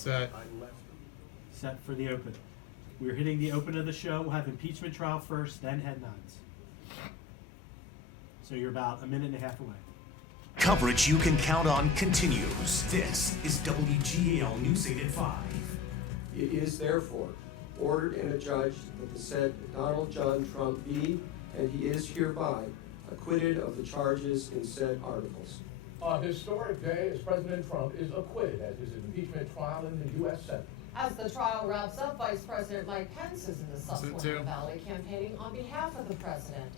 Set. Set for the open. We're hitting the open of the show. We'll have impeachment trial first, then head nods. So you're about a minute and a half away. Coverage you can count on continues. This is WGAL News 8 at 5. It is therefore ordered and adjudged that the said Donald John Trump be, and he is hereby, acquitted of the charges in said articles. A historic day as President Trump is acquitted at his impeachment trial in the U.S. Senate. As the trial wraps up, Vice President Mike Pence is in the Susquehanna Valley campaigning on behalf of the president.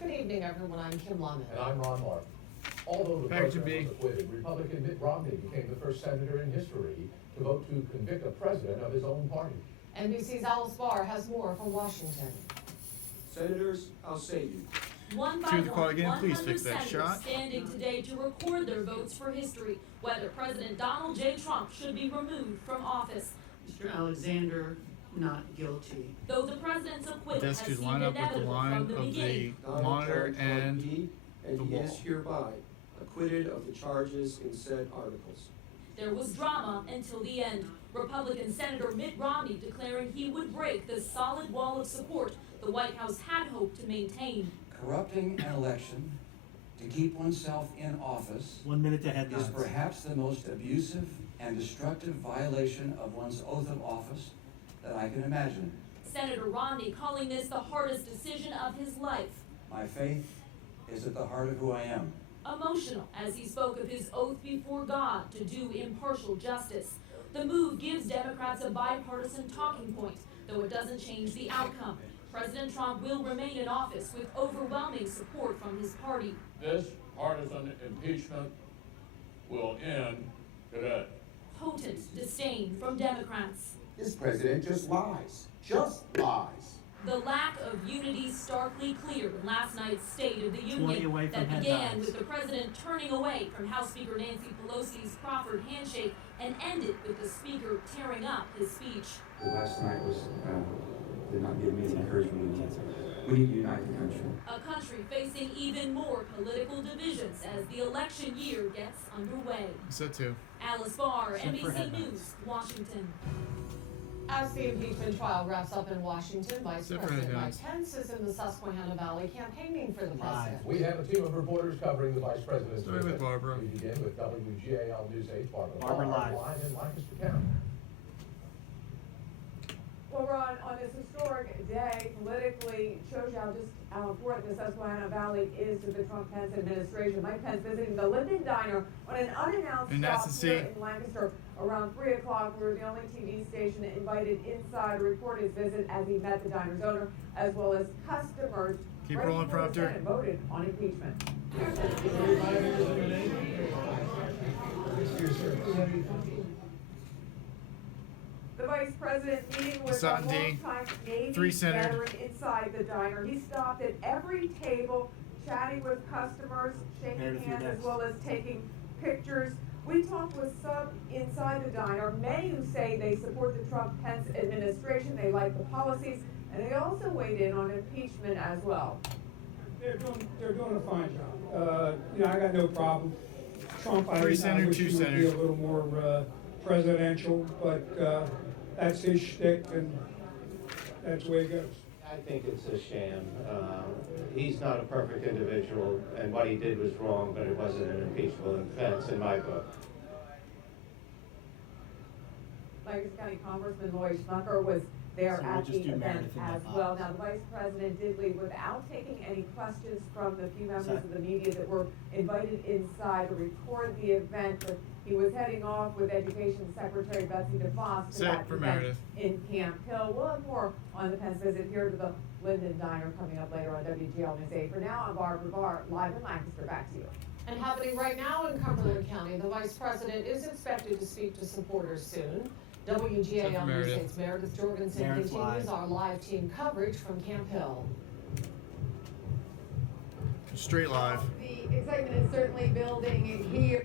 Good evening, everyone. I'm Kim Lemon. And I'm Ron Mark. Although the president was acquitted, Republican Mitt Romney became the first senator in history to vote to convict a president of his own party. NBC's Alice Barr has more from Washington. Senators, I'll say you. One by one, 100 senators standing today to record their votes for history, whether President Donald J. Trump should be removed from office. Mr. Alexander, not guilty. Though the president's acquittal has seemed line up with the inevitable line from the of beginning. the monitor and he the wall. is hereby acquitted of the charges in said articles. There was drama until the end. Republican Senator Mitt Romney declaring he would break the solid wall of support the White House had hoped to maintain. Corrupting an election to keep oneself in office 1 minute to head is nods. perhaps the most abusive and destructive violation of one's oath of office that I can imagine. Senator Romney calling this the hardest decision of his life. My faith is at the heart of who I am. Emotional as he spoke of his oath before God to do impartial justice. The move gives Democrats a bipartisan talking point, though it doesn't change the outcome. President Trump will remain in office with overwhelming support from his party. This partisan impeachment will end today. Potent disdain from Democrats. This president just lies. Just lies. The lack of unity starkly clear in last night's State of the 20 Union away from that head began nods. with the president turning away from House Speaker Nancy Pelosi's proffered handshake and ended with the speaker tearing up his speech. Last night did not give me the encouragement we need. We need to unite the country. A country facing even more political divisions as the election year gets underway. Set two. Alice Barr, Set for NBC head News, nods. Washington. As the impeachment trial wraps up in Washington, Vice Set for President head Mike nods. Pence is in the Susquehanna Valley campaigning for the president. We have a team of reporters covering the vice president's Starting with visit. Barbara. We begin with WGAL News 8, Barbara live. in Lancaster County. Well, Ron, on this historic day, politically, shows you how just how important the Susquehanna Valley is to the Trump-Pence administration. Mike Pence visiting the Linden Diner on an unannounced And that's stop the here scene. in Lancaster around 3 o'clock. We were the only TV station invited inside to report his visit as he met the diner's owner, as well as customers. Keep right rolling, before the prompter. Senate voted on impeachment. The vice president meeting with a Sutton D. longtime Navy 3-centered. veteran inside the diner. He stopped at every table, chatting with customers, shaking Meredith, you're hands, as next. well as taking pictures. We talked with some inside the diner, many who say they support the Trump-Pence administration, they like the policies, and they also weighed in on impeachment as well. They're doing a fine job. I got no problem. Trump, I wish he Three-centered, would be a two-centered. little more presidential, but that's his shtick, and that's the way it goes. I think it's a sham. He's not a perfect individual, and what he did was wrong, but it wasn't an impeachable offense in my book. Lancaster County Congressman Lloyd Schmucker was there So we'll at just the do event Meredith in as that well. box. Now, the vice president did leave without taking any questions from the few members Set. of the media that were invited inside to record the event, but he was heading off with Education Secretary Betsy DeVos to Set that for event Meredith. in Camp Hill. We'll have more on the Pence visit here to the Linden Diner coming up later on WGL News 8. For now, I'm Barbara Barr, live in Lancaster. Back to you. And happening right now in Cumberland County, the vice president is expected to speak to supporters soon. WGAL News Meredith. 8's Meredith Jorgensen Meredith continues live. our live team coverage from Camp Hill. Straight live. The excitement is certainly building here.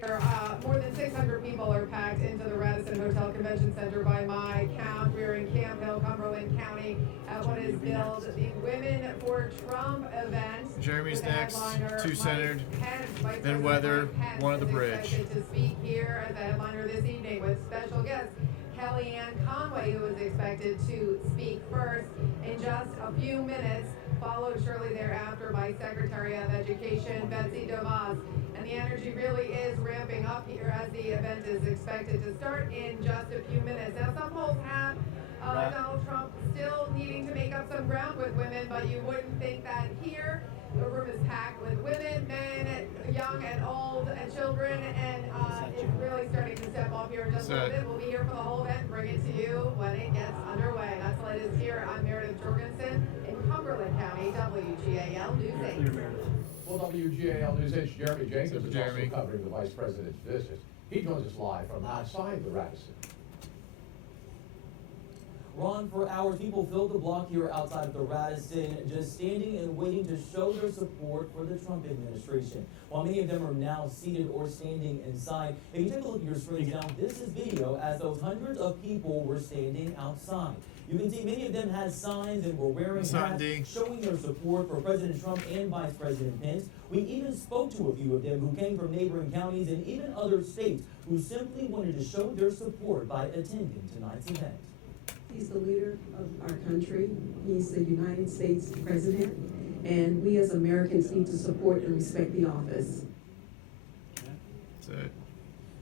More than 600 people are packed into the Radisson Hotel Convention Center by my count. We're in Camp Hill, Cumberland County, at what is billed the Women for Trump event. Jeremy's The next, headliner, two-centered. Mike Pence, Vice Then President Weather, Mike Pence one at the is bridge. expected to speak here as the headliner this evening with special guests expected to speak first in just a few minutes, followed shortly thereafter by Secretary of Education Betsy DeVos. And the energy really is ramping up here as the event is expected to start in just a few minutes. Now, some polls have Donald Trump still needing to make up some ground with women, but you wouldn't think that here. The room is packed with women, men, young and old, and children, and it's really starting to step off here in just a little bit. We'll be here for the whole event and bring it to you when it gets underway. That's what it is here. I'm Meredith Jorgensen in Cumberland County, WGAL News 8. Well, WGAL News 8's Jeremy Jenkins is Jeremy. also covering the Vice President's visit. He joins us live from outside the Radisson. Ron, for hours, people filled the block here outside of the Radisson, just standing and waiting to show their support for the Trump administration. While many of them are now seated or standing inside, if you take a look at your screens now, this is video as those hundreds of people were standing outside. You can see many of them had signs and were wearing hats showing their support for President Trump and Vice President Pence. We even spoke to a few of them who came from neighboring counties and even other states who simply wanted to show their support by attending tonight's event. He's the leader of our country. He's the United States president, and we as Americans need to support and respect the office. That's it.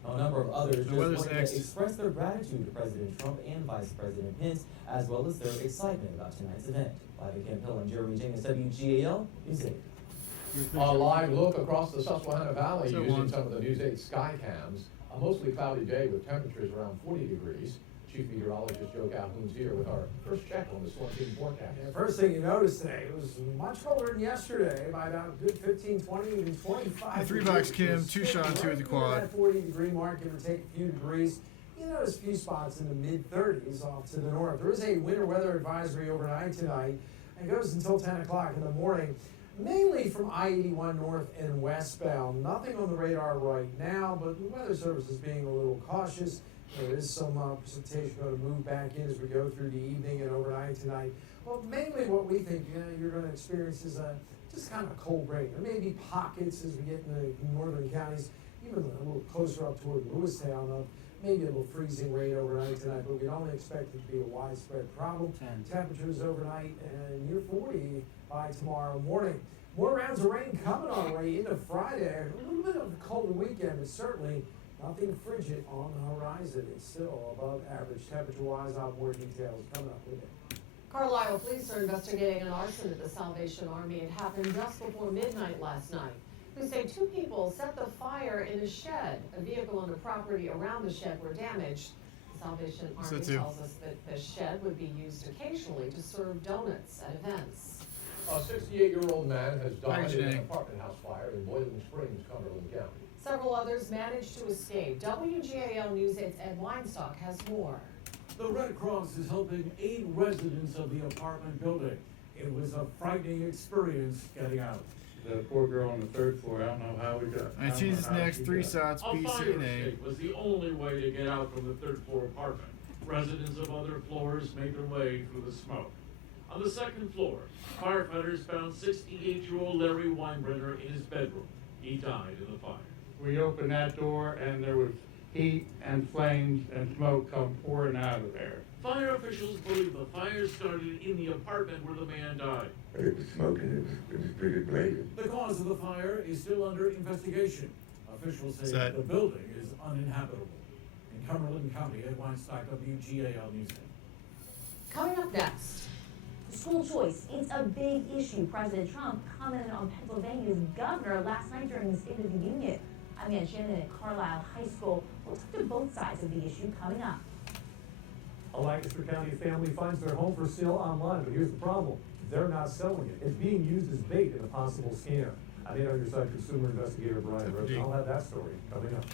A number of others just wanted to next. express their gratitude to President Trump and Vice President Pence, as well as their excitement about tonight's event. Live in Camp Hill, I'm Jeremy Jenkins, WGAL News 8. A live look across the Susquehanna Valley So using one. some of the News 8 sky cams. A mostly cloudy day with temperatures around 40 degrees. Chief Meteorologist Joe Calhoun's here with our first check on the storm team forecast. Yeah, first thing you notice today, it was much colder than yesterday by about a good 15, 20, even 25 3 degrees. box Kim, It was 2 shot, right 2 at the near quad. That 40-degree mark, give or take a few degrees. You notice a few spots in the mid-30s off to the north. There is a winter weather advisory overnight tonight and goes until 10 o'clock in the morning, mainly from I-81 north and westbound. Nothing on the radar right now, but the Weather Service is being a little cautious. There is some precipitation going to move back in as we go through the evening and overnight tonight. Well, mainly what we think you're going to experience is just kind of a cold break. There may be pockets as we get in the northern counties, even a little closer up toward Lewistown, of maybe a little freezing rain overnight tonight, but we don't expect it to be a widespread problem. Temperatures overnight and near 40 by tomorrow morning. More rounds of rain coming our way into Friday. A little bit of a colder weekend, but certainly nothing frigid on the horizon. It's still above average temperature-wise. I'll have more details coming up with it. Carlisle police are investigating an arson at the Salvation Army. It happened just before midnight last night. Police say 2 people set the fire in a shed. A vehicle and the property around the shed were damaged. The Salvation Army tells us that the shed would be used occasionally to serve donuts at events. A 68-year-old man has died in an apartment house fire in Boiling Springs, Cumberland County. Several others managed to escape. WGAL News 8's Ed Weinstock has more. The Red Cross is helping 8 residents of the apartment building. It was a frightening experience getting out. The poor girl on the 3rd floor, I don't know how we got. I see this next 3 shots, A B, C, fire and A. escape was the only way to get out from the 3rd floor apartment. Residents of other floors made their way through the smoke. On the 2nd floor, firefighters found 68-year-old Larry Weinbrenner in his bedroom. He died in the fire. We opened that door and there was heat and flames and smoke come pouring out of there. Fire officials believe the fire started in the apartment where the man died. It was smoking, it was pretty blazing. The cause of the fire is still under investigation. Officials say the building is uninhabitable. In Cumberland County, Ed Weinstock, WGAL News 8. Coming up next. School choice, it's a big issue. President Trump commented on Pennsylvania's governor last night during the State of the Union. I'm Ann Shannon at Carlisle High School. We'll talk to both sides of the issue coming up. A Lancaster County family finds their home for sale online, but here's the problem. They're not selling it. It's being used as bait in a possible scam. I'm on your side consumer investigator Brian Rose. I'll have that story coming up.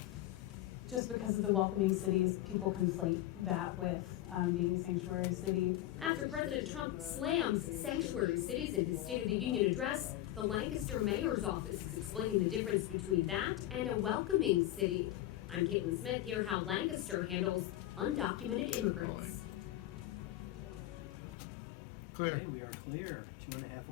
Just because of the welcoming cities, people conflate that with being a sanctuary city. After President Trump slams sanctuary cities in his State of the Union address, the Lancaster mayor's office is explaining the difference between that and a welcoming city. I'm Caitlin Smith here, how Lancaster handles undocumented immigrants. Clear. Okay, we are clear. 2.5